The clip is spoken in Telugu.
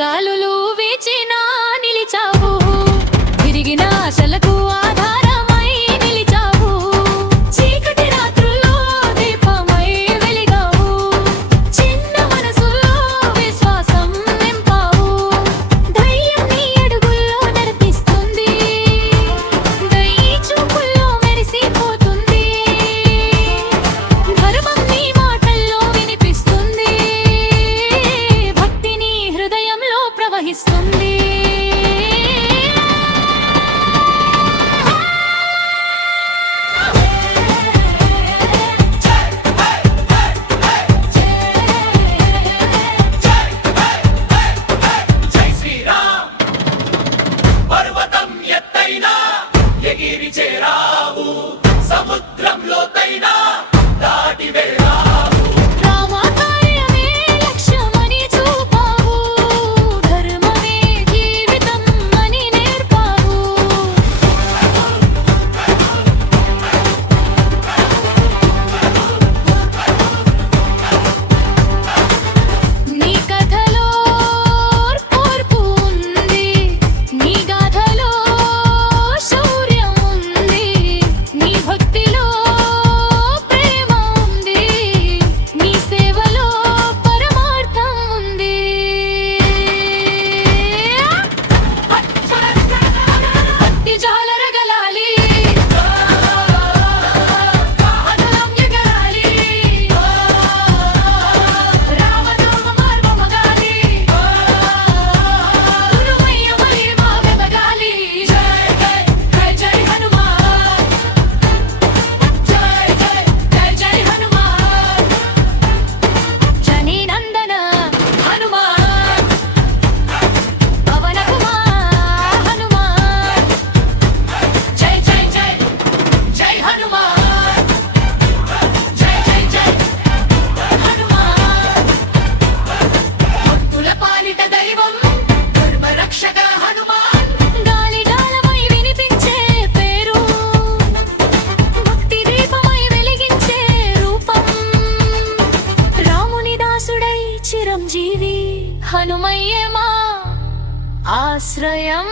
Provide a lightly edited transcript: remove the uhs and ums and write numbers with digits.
గాలులు వీచినా నిలిచావు, తిరిగిన ఆశలకు ఆధారమై నిలిచావు. చీకటి రాత్రుల్లో దీపమై వెలిగావు, చిన్న మనసులో విశ్వాసం నింపావు. ధైర్యం నీ అడుగుల్లో నడిపిస్తుంది, దయి చూపుల్లో మెరిసిపోతుంది. ధర్మం నీ మాటల్లో వినిపిస్తుంది, భక్తి నీ హృదయంలో ప్రవహిస్తుంది. ఎగిరి చేరావు, సముద్రంలో తైనా దాటి వెళ్ళావు. రామకార్యమే లక్ష్యమని చూపావు, ధర్మమే జీవితం అని నేర్పావు. నీ కథలో ఓర్పు ఉంది, నీ గాథలో శౌర్యం ఉంది, నీ భక్తిలో ప్రేమ ఉంది, నీ సేవలో పరమార్థం ఉంది. భక్తి జాలరగలాలి, కాహళం ఎగరాలి, రామనామ మార్గమగాలి, గురుమయ్య మహిమ వెదగాలి. జై జై జై జై హనుమాన్, జై జై జై జై హనుమాన్, జని నందన హనుమాన్, పవన కుమార్ హనుమాన్. జై జై జై జై హనుమాన్, జై జై జై హనుమాన్. భక్తుల పాలిట దైవం, ధర్మ రక్షక హనుమాన్. గాలి గాలమై వినిపించే పేరు, భక్తి దీపమై వెలిగించే రూపం. రాముని దాసుడై చిరంజీవి, హనుమయ్యే మా ఆశ్రయం.